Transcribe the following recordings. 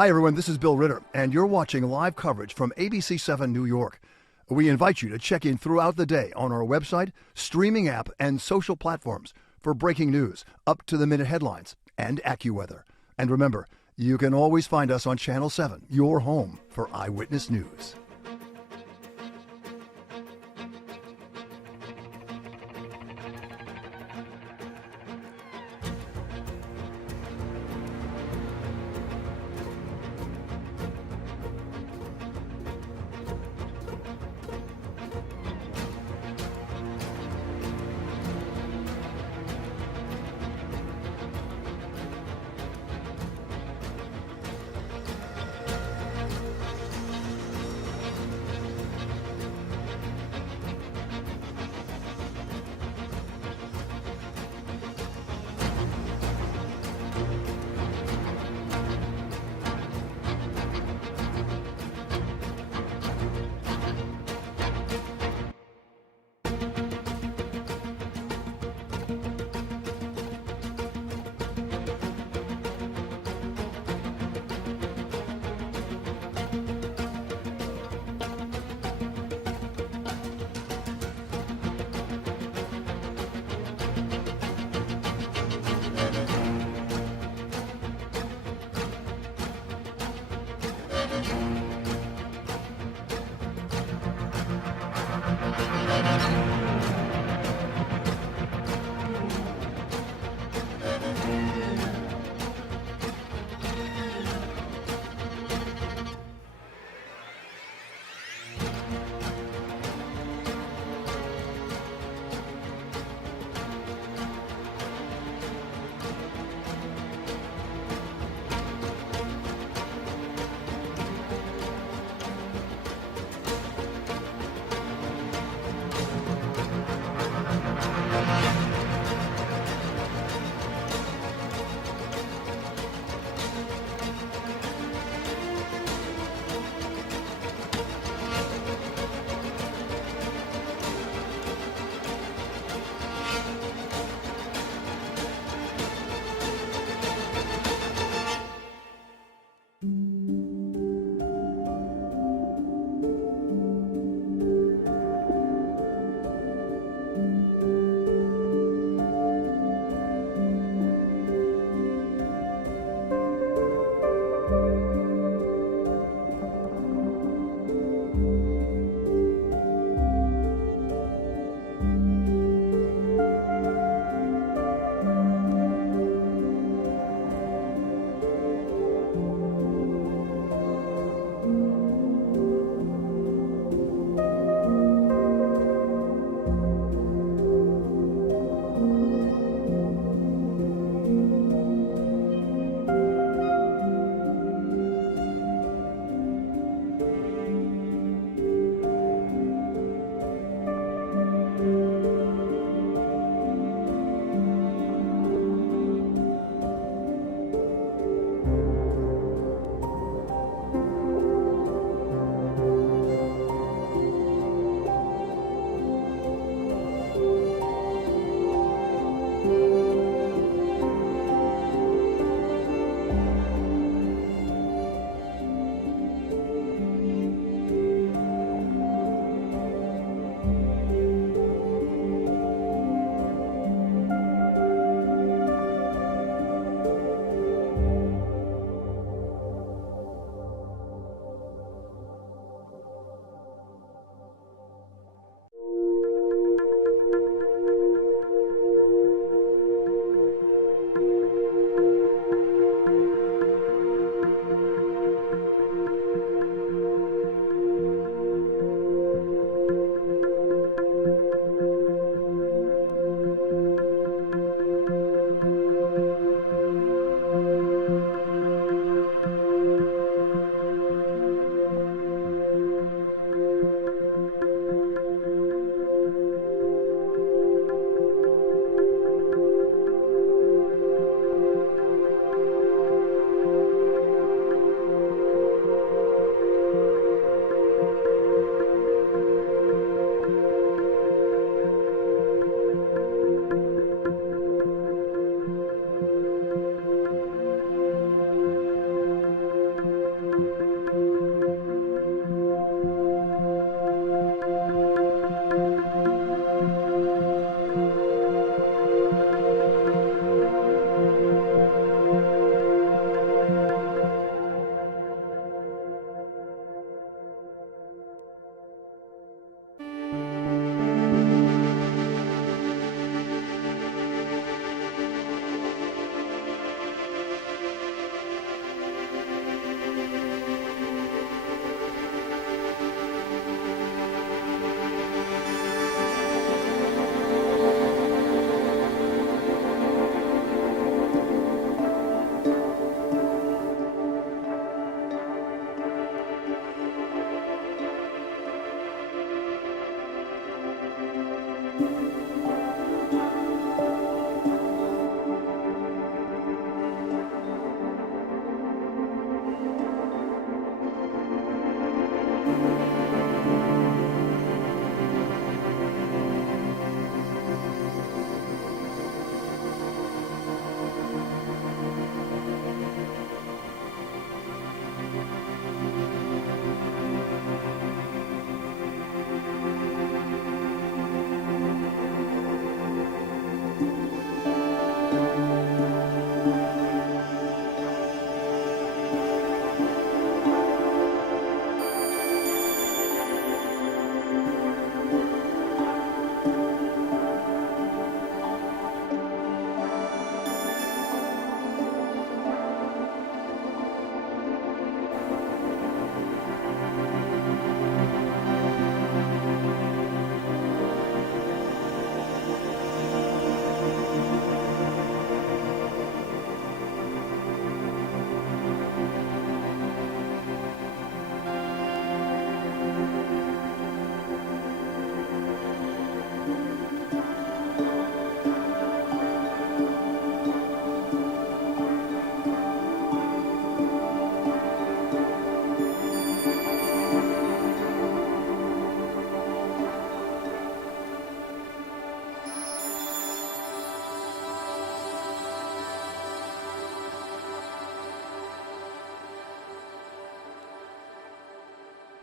Hi, everyone. This is Bill Ritter, and you're watching live coverage from ABC7 New York. We invite you to check in throughout the day on our website, streaming app, and social platforms for breaking news, up-to-the-minute headlines, and AccuWeather. And remember, you can always find us on Channel 7, your home for Eyewitness News.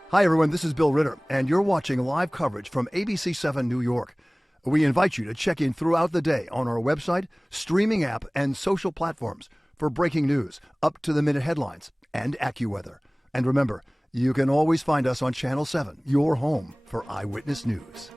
Hi, everyone. This is Bill Ritter, and you're watching live coverage from ABC-7 New York. We invite you to check in throughout the day on our website, streaming app, and social platforms for breaking news, up-to-the-minute headlines, and AccuWeather. And remember, you can always find us on Channel 7, your home for Eyewitness News.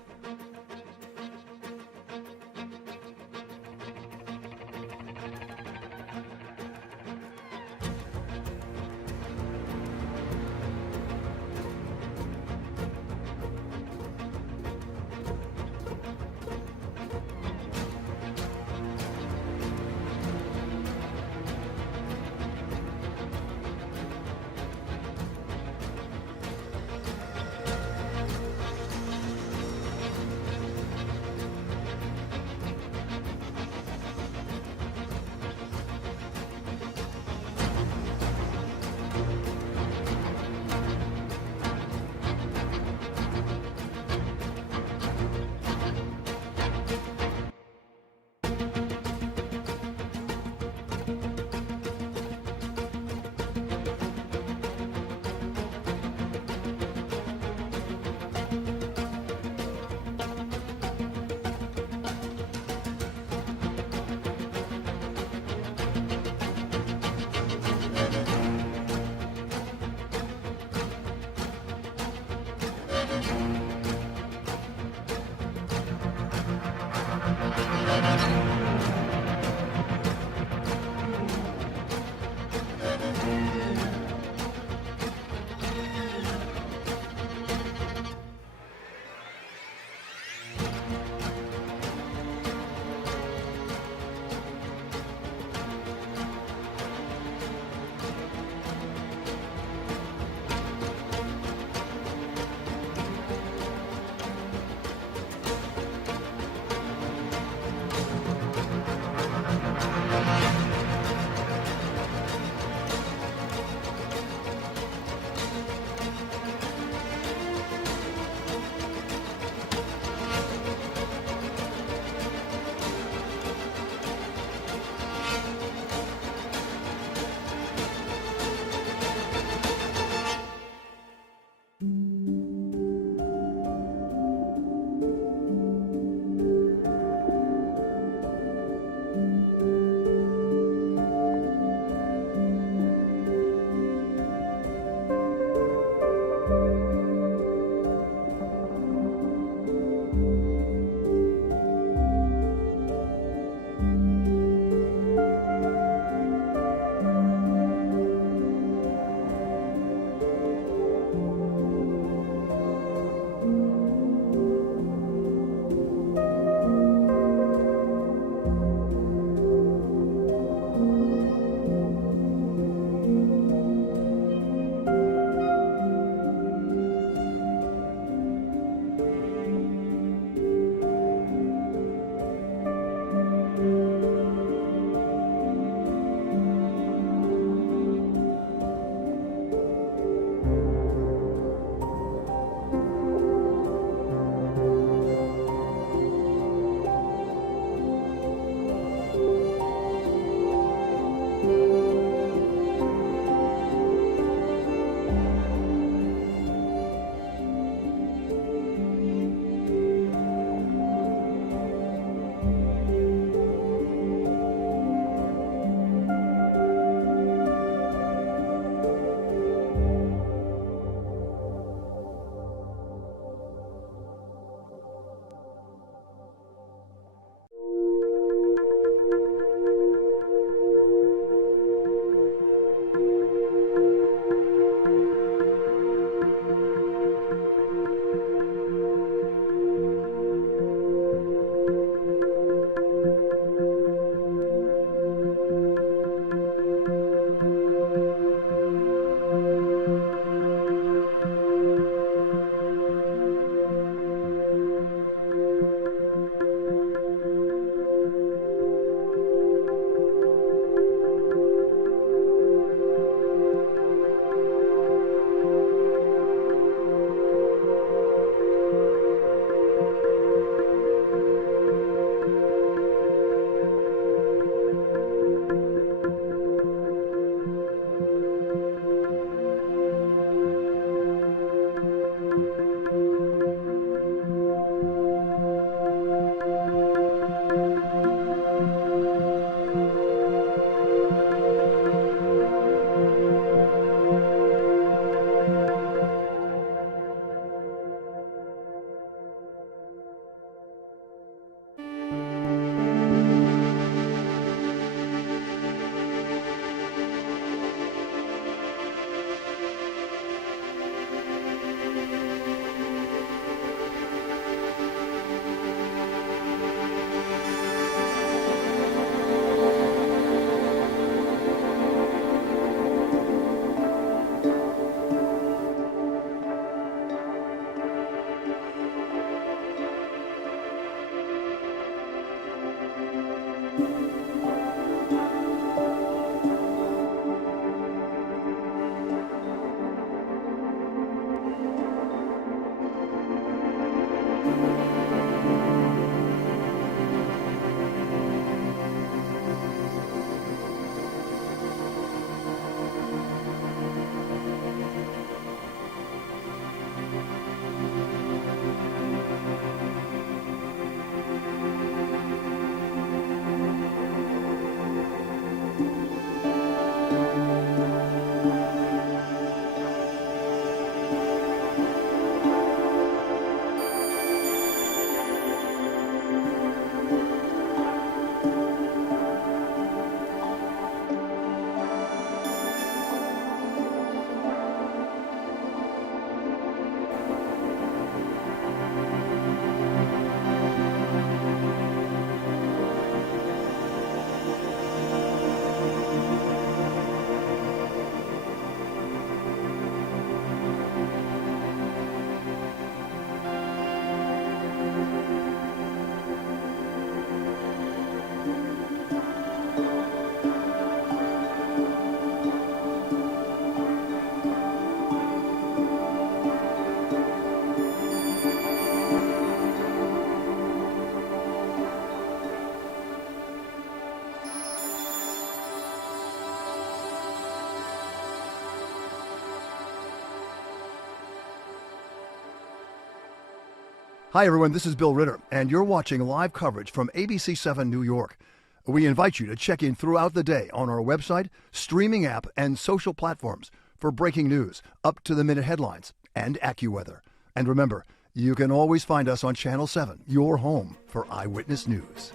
Hi, everyone. This is Bill Ritter, and you're watching live coverage from ABC-7 New York. We invite you to check in throughout the day on our website, streaming app, and social platforms for breaking news, up-to-the-minute headlines, and AccuWeather. And remember, you can always find us on Channel 7, your home for Eyewitness News.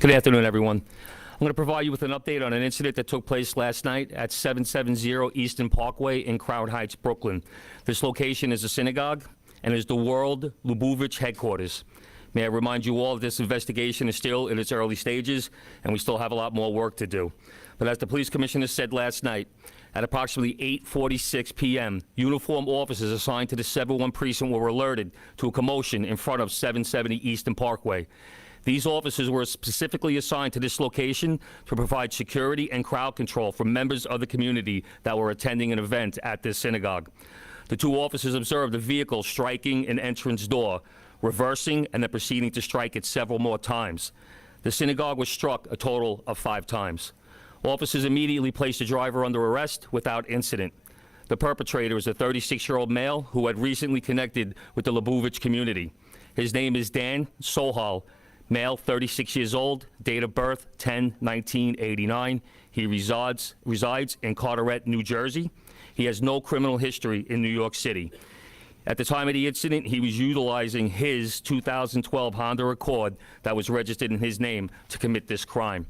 Good afternoon, everyone. I'm going to provide you with an update on an incident that took place last night at 770 Eastern Parkway in Crown Heights, Brooklyn. This location is a synagogue and is the World Lubavitch Headquarters. May I remind you all, this investigation is still in its early stages, and we still have a lot more work to do. But as the police commissioner said last night, at approximately 8:46 p.m., uniformed officers assigned to the 701 precinct were alerted to a commotion in front of 770 Eastern Parkway. These officers were specifically assigned to this location to provide security and crowd control for members of the community that were attending an event at this synagogue. The two officers observed a vehicle striking an entrance door, reversing and then proceeding to strike it several more times. The synagogue was struck a total of 5 times. Officers immediately placed the driver under arrest without incident. The perpetrator is a 36-year-old male who had recently connected with the Lubavitch community. His name is Dan Sohal, male, 36 years old, date of birth 10/1989. He resides in Carteret, New Jersey. He has no criminal history in New York City. At the time of the incident, he was utilizing his 2012 Honda Accord that was registered in his name to commit this crime.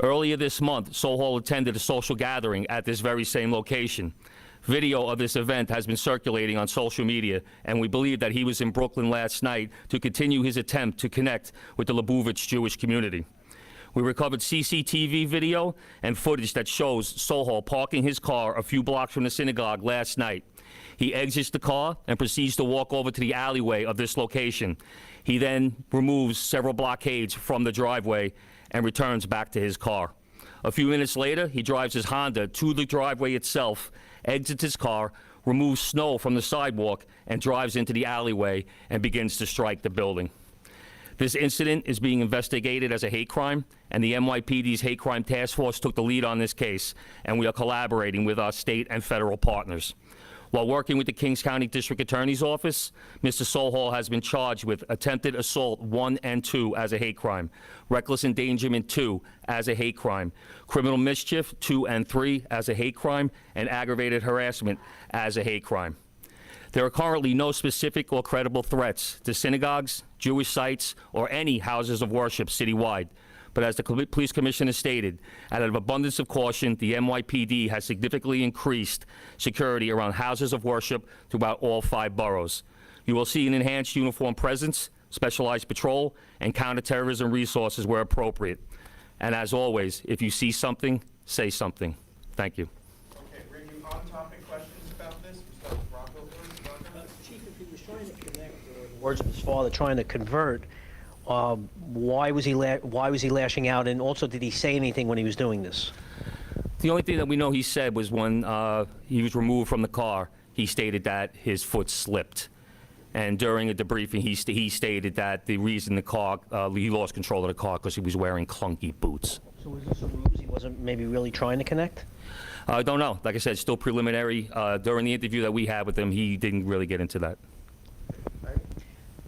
Earlier this month, Sohal attended a social gathering at this very same location. Video of this event has been circulating on social media, and we believe that he was in Brooklyn last night to continue his attempt to connect with the Lubavitch Jewish community. We recovered CCTV video and footage that shows Sohal parking his car a few blocks from the synagogue last night. He exits the car and proceeds to walk over to the alleyway of this location. He then removes several blockades from the driveway and returns back to his car. A few minutes later, he drives his Honda to the driveway itself, exits his car, removes snow from the sidewalk, and drives into the alleyway and begins to strike the building. This incident is being investigated as a hate crime, and the NYPD's Hate Crime Task Force took the lead on this case, and we are collaborating with our state and federal partners. While working with the Kings County District Attorney's Office, Mr. Solhall has been charged with attempted assault 1 and 2 as a hate crime, reckless endangerment 2 as a hate crime, criminal mischief 2 and 3 as a hate crime, and aggravated harassment as a hate crime. There are currently no specific or credible threats to synagogues, Jewish sites, or any houses of worship citywide. But as the police commissioner stated, out of abundance of caution, the NYPD has significantly increased security around houses of worship throughout all 5 boroughs. You will see an enhanced uniform presence, specialized patrol, and counterterrorism resources where appropriate. And as always, if you see something, say something. Thank you. Okay, were you on-topic questions about this? We start with Rocco first. Rocco? Chief, if he was trying to connect, or in the words of his father, trying to convert, why was he lashing out, and also did he say anything when he was doing this? The only thing that we know he said was when he was removed from the car, he stated that his foot slipped. And during a debriefing, he stated that the reason the car, he lost control of the car because he was wearing clunky boots. So was this a ruse? He wasn't maybe really trying to connect? I don't know. Like I said, still preliminary. During the interview that we had with him, he didn't really get into that.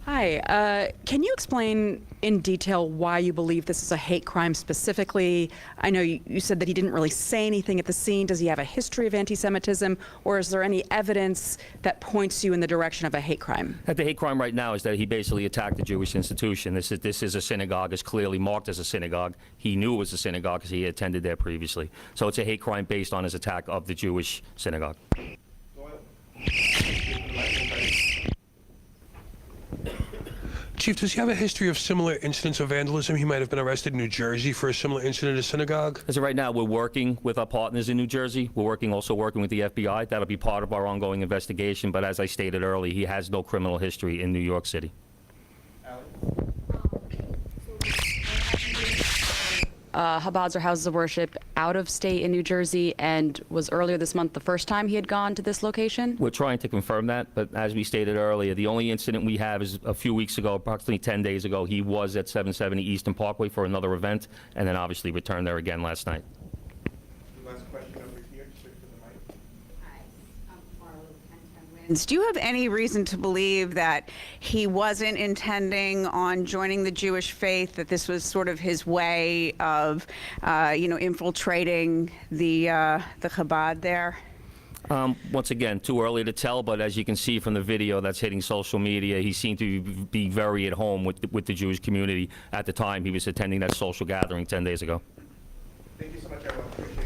Hi. Can you explain in detail why you believe this is a hate crime specifically? I know you said that he didn't really say anything at the scene. Does he have a history of anti-Semitism, or is there any evidence that points you in the direction of a hate crime? The hate crime right now is that he basically attacked the Jewish institution. This is a synagogue. It's clearly marked as a synagogue. He knew it was a synagogue because he attended there previously. So it's a hate crime based on his attack of the Jewish synagogue. Chief, does he have a history of similar incidents of vandalism? He might have been arrested in New Jersey for a similar incident at a synagogue? As of right now, we're working with our partners in New Jersey. We're also working with the FBI. That'll be part of our ongoing investigation. But as I stated earlier, he has no criminal history in New York City. Chabads or houses of worship out of state in New Jersey, and was earlier this month the first time he had gone to this location? We're trying to confirm that, but as we stated earlier, the only incident we have is a few weeks ago, approximately 10 days ago, he was at 770 Eastern Parkway for another event, and then obviously returned there again last night. Last question over here, just wait for the mic. Hi, I'm Marla with 1010 Wins. Do you have any reason to believe that he wasn't intending on joining the Jewish faith, that this was sort of his way of, infiltrating the Chabad there? Once again, too early to tell, but as you can see from the video that's hitting social media, he seemed to be very at home with the Jewish community at the time he was attending that social gathering 10 days ago. Thank you so much, everyone. Appreciate it.